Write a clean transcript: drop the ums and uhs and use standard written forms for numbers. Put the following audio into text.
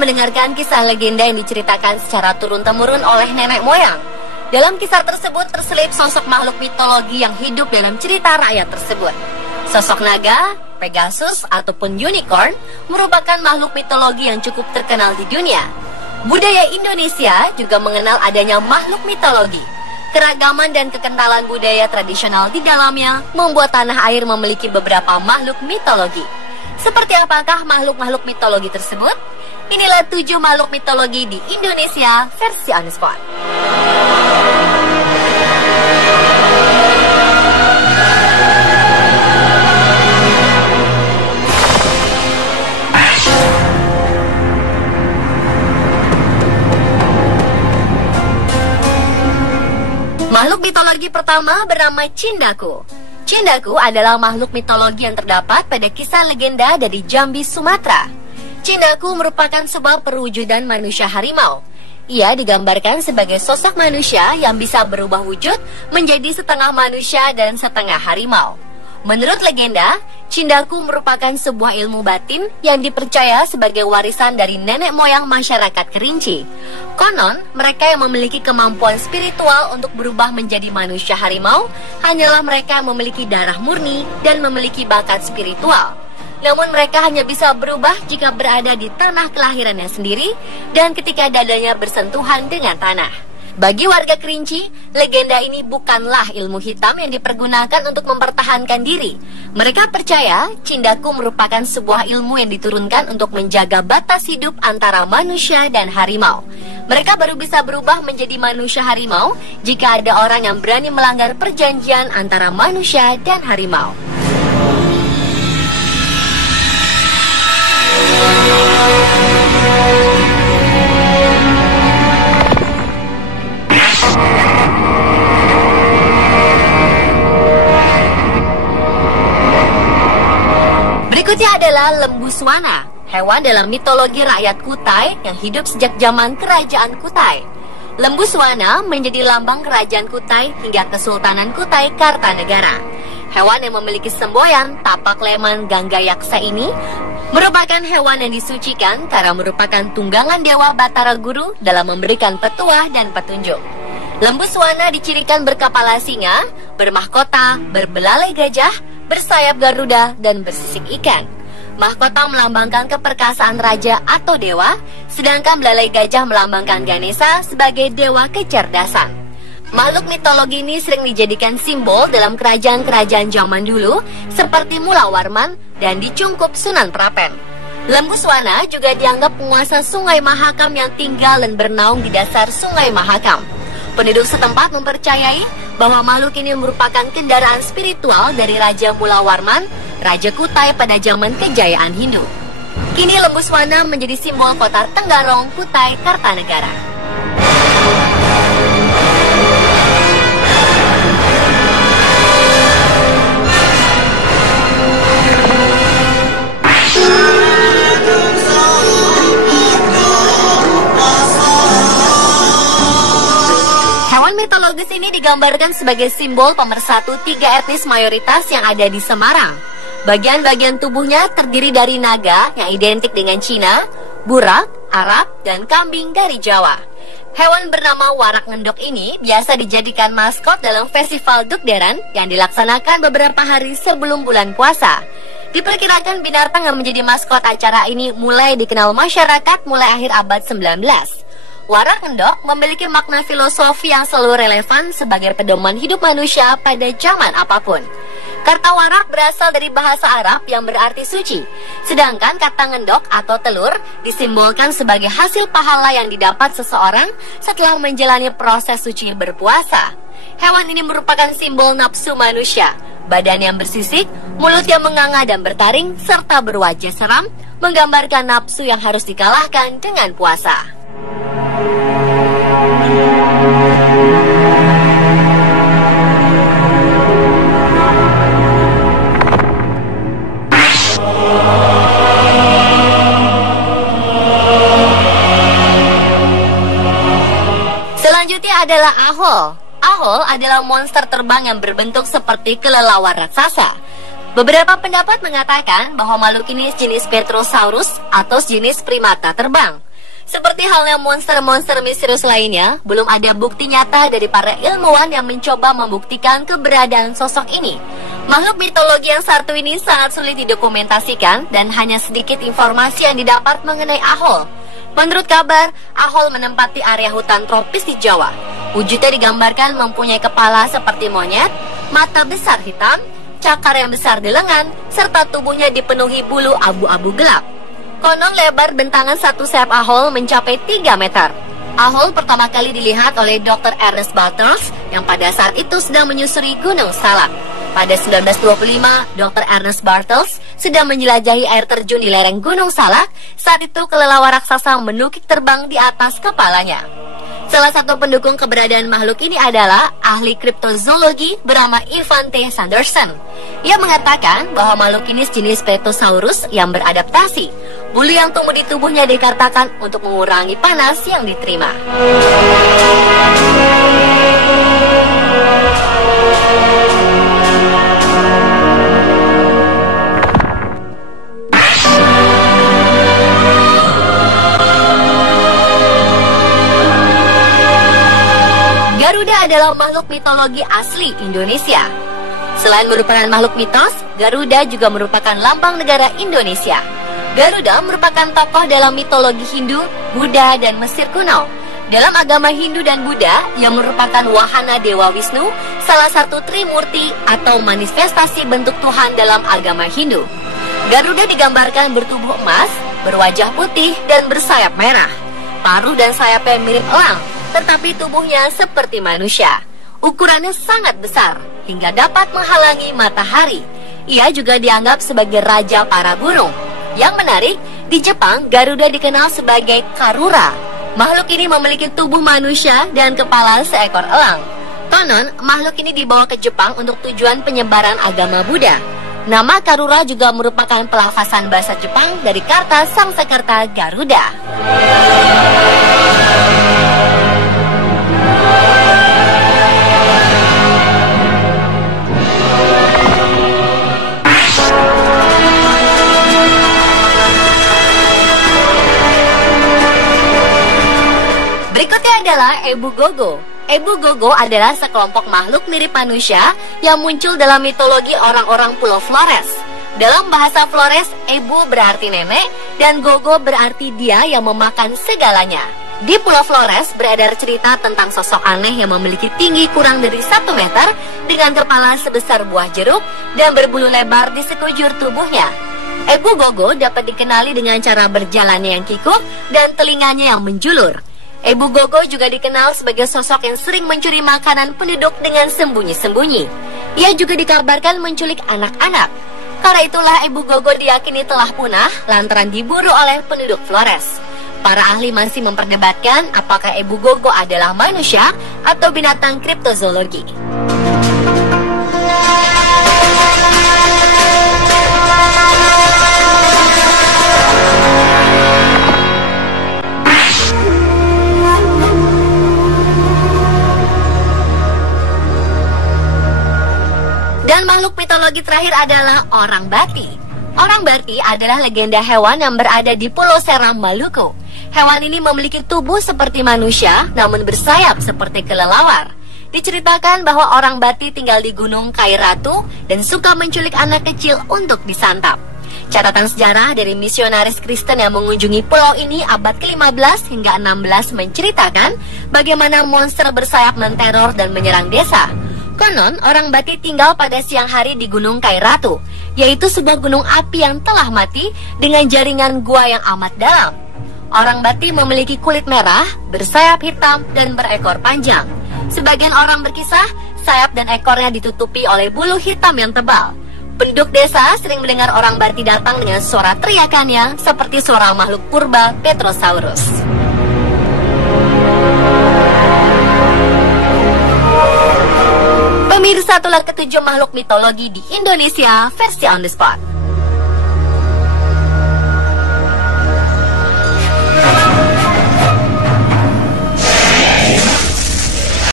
mendengarkan kisah legenda yang diceritakan secara turun-temurun oleh nenek moyang. Dalam kisah tersebut terselip sosok makhluk mitologi yang hidup dalam cerita rakyat tersebut. Sosok naga, Pegasus, ataupun unicorn merupakan makhluk mitologi yang cukup terkenal di dunia. Budaya Indonesia juga mengenal adanya makhluk mitologi. Keragaman dan kekentalan budaya tradisional di dalamnya membuat tanah air memiliki beberapa makhluk mitologi. Seperti apakah makhluk-makhluk mitologi tersebut? Inilah 7 makhluk mitologi di Indonesia versi On The Spot. Makhluk mitologi pertama bernama Cindaku. Cindaku adalah makhluk mitologi yang terdapat pada kisah legenda dari Jambi, Sumatera. Cindaku merupakan sebuah perwujudan manusia harimau. Ia digambarkan sebagai sosok manusia yang bisa berubah wujud menjadi setengah manusia dan setengah harimau. Menurut legenda, Cindaku merupakan sebuah ilmu batin yang dipercaya sebagai warisan dari nenek moyang masyarakat Kerinci. Konon, mereka yang memiliki kemampuan spiritual untuk berubah menjadi manusia harimau hanyalah mereka yang memiliki darah murni dan memiliki bakat spiritual. Namun mereka hanya bisa berubah jika berada di tanah kelahirannya sendiri dan ketika dadanya bersentuhan dengan tanah. Bagi warga Kerinci, legenda ini bukanlah ilmu hitam yang dipergunakan untuk mempertahankan diri. Mereka percaya Cindaku merupakan sebuah ilmu yang diturunkan untuk menjaga batas hidup antara manusia dan harimau. Mereka baru bisa berubah menjadi manusia harimau jika ada orang yang berani melanggar perjanjian antara manusia dan harimau. Berikutnya adalah lembu swana, hewan dalam mitologi rakyat Kutai yang hidup sejak zaman kerajaan Kutai. Lembu swana menjadi lambang kerajaan Kutai hingga Kesultanan Kutai Kartanegara. Hewan yang memiliki semboyan tapak leman Gangga Yaksa ini merupakan hewan yang disucikan karena merupakan tunggangan Dewa Batara Guru dalam memberikan petuah dan petunjuk. Lembu swana dicirikan berkepala singa, bermahkota, berbelalai gajah, bersayap garuda, dan bersisik ikan. Mahkota melambangkan keperkasaan raja atau dewa, sedangkan belalai gajah melambangkan Ganesha sebagai dewa kecerdasan. Makhluk mitologi ini sering dijadikan simbol dalam kerajaan-kerajaan zaman dulu, seperti Mula Warman dan di Cungkup Sunan Prapen. Lembu swana juga dianggap penguasa Sungai Mahakam yang tinggal dan bernaung di dasar Sungai Mahakam. Penduduk setempat mempercayai bahwa makhluk ini merupakan kendaraan spiritual dari Raja Mula Warman, Raja Kutai pada zaman kejayaan Hindu. Kini lembu swana menjadi simbol kota Tenggarong, Kutai Kartanegara. Mitologis ini digambarkan sebagai simbol pemersatu 3 etnis mayoritas yang ada di Semarang. Bagian-bagian tubuhnya terdiri dari naga yang identik dengan Cina, burak, Arab, dan kambing dari Jawa. Hewan bernama warak ngendok ini biasa dijadikan maskot dalam festival Dukderan yang dilaksanakan beberapa hari sebelum bulan puasa. Diperkirakan binatang yang menjadi maskot acara ini mulai dikenal masyarakat mulai akhir abad 19. Warak ngendok memiliki makna filosofi yang selalu relevan sebagai pedoman hidup manusia pada zaman apapun. Kata warak berasal dari bahasa Arab yang berarti suci, sedangkan kata ngendok atau telur disimbolkan sebagai hasil pahala yang didapat seseorang setelah menjalani proses suci berpuasa. Hewan ini merupakan simbol nafsu manusia, badan yang bersisik, mulut yang menganga dan bertaring, serta berwajah seram, menggambarkan nafsu yang harus dikalahkan dengan puasa. Selanjutnya adalah ahol. Ahol adalah monster terbang yang berbentuk seperti kelelawar raksasa. Beberapa pendapat mengatakan bahwa makhluk ini sejenis Petrosaurus atau sejenis primata terbang. Seperti halnya monster-monster misterius lainnya, belum ada bukti nyata dari para ilmuwan yang mencoba membuktikan keberadaan sosok ini. Makhluk mitologi yang satu ini sangat sulit didokumentasikan dan hanya sedikit informasi yang didapat mengenai Ahol. Menurut kabar, Ahol menempati area hutan tropis di Jawa. Wujudnya digambarkan mempunyai kepala seperti monyet, mata besar hitam, cakar yang besar di lengan, serta tubuhnya dipenuhi bulu abu-abu gelap. Konon lebar bentangan satu sayap Ahol mencapai 3 meter. Ahol pertama kali dilihat oleh Dr. Ernest Bartels yang pada saat itu sedang menyusuri Gunung Salak. Pada 1925, Dr. Ernest Bartels sedang menjelajahi air terjun di lereng Gunung Salak. Saat itu kelelawar raksasa menukik terbang di atas kepalanya. Salah satu pendukung keberadaan makhluk ini adalah ahli kriptozoologi bernama Ivan T. Sanderson. Ia mengatakan bahwa makhluk ini sejenis Pletosaurus yang beradaptasi. Bulu yang tumbuh di tubuhnya dikatakan untuk mengurangi panas yang diterima. Garuda adalah makhluk mitologi asli Indonesia. Selain merupakan makhluk mitos, Garuda juga merupakan lambang negara Indonesia. Garuda merupakan tokoh dalam mitologi Hindu, Buddha, dan Mesir kuno. Dalam agama Hindu dan Buddha, ia merupakan wahana Dewa Wisnu, salah satu trimurti atau manifestasi bentuk Tuhan dalam agama Hindu. Garuda digambarkan bertubuh emas, berwajah putih, dan bersayap merah. Paruh dan sayapnya mirip elang, tetapi tubuhnya seperti manusia. Ukurannya sangat besar, hingga dapat menghalangi matahari. Ia juga dianggap sebagai raja para burung. Yang menarik, di Jepang, Garuda dikenal sebagai Karura. Makhluk ini memiliki tubuh manusia dan kepala seekor elang. Konon, makhluk ini dibawa ke Jepang untuk tujuan penyebaran agama Buddha. Nama Karura juga merupakan pelafasan bahasa Jepang dari kata Sanskerta Garuda. Berikutnya adalah Ebu Gogo. Ebu Gogo adalah sekelompok makhluk mirip manusia yang muncul dalam mitologi orang-orang Pulau Flores. Dalam bahasa Flores, Ebu berarti nenek dan Gogo berarti dia yang memakan segalanya. Di Pulau Flores beredar cerita tentang sosok aneh yang memiliki tinggi kurang dari 1 meter dengan kepala sebesar buah jeruk dan berbulu lebar di sekujur tubuhnya. Ebu Gogo dapat dikenali dengan cara berjalannya yang kikuk dan telinganya yang menjulur. Ebu Gogo juga dikenal sebagai sosok yang sering mencuri makanan penduduk dengan sembunyi-sembunyi. Ia juga dikabarkan menculik anak-anak. Karena itulah Ebu Gogo diyakini telah punah lantaran diburu oleh penduduk Flores. Para ahli masih memperdebatkan apakah Ebu Gogo adalah manusia atau binatang kriptozoologi. Dan makhluk mitologi terakhir adalah orang Bati. Orang Bati adalah legenda hewan yang berada di Pulau Seram, Maluku. Hewan ini memiliki tubuh seperti manusia, namun bersayap seperti kelelawar. Diceritakan bahwa orang Bati tinggal di Gunung Kairatu dan suka menculik anak kecil untuk disantap. Catatan sejarah dari misionaris Kristen yang mengunjungi pulau ini abad ke-15 hingga 16 menceritakan bagaimana monster bersayap menteror dan menyerang desa. Konon, orang Bati tinggal pada siang hari di Gunung Kairatu, yaitu sebuah gunung api yang telah mati dengan jaringan gua yang amat dalam. Orang Bati memiliki kulit merah, bersayap hitam, dan berekor panjang. Sebagian orang berkisah, sayap dan ekornya ditutupi oleh bulu hitam yang tebal. Penduduk desa sering mendengar orang Bati datang dengan suara teriakannya seperti suara makhluk purba Petrosaurus. Pemirsa, itulah ketujuh makhluk mitologi di Indonesia versi on the spot.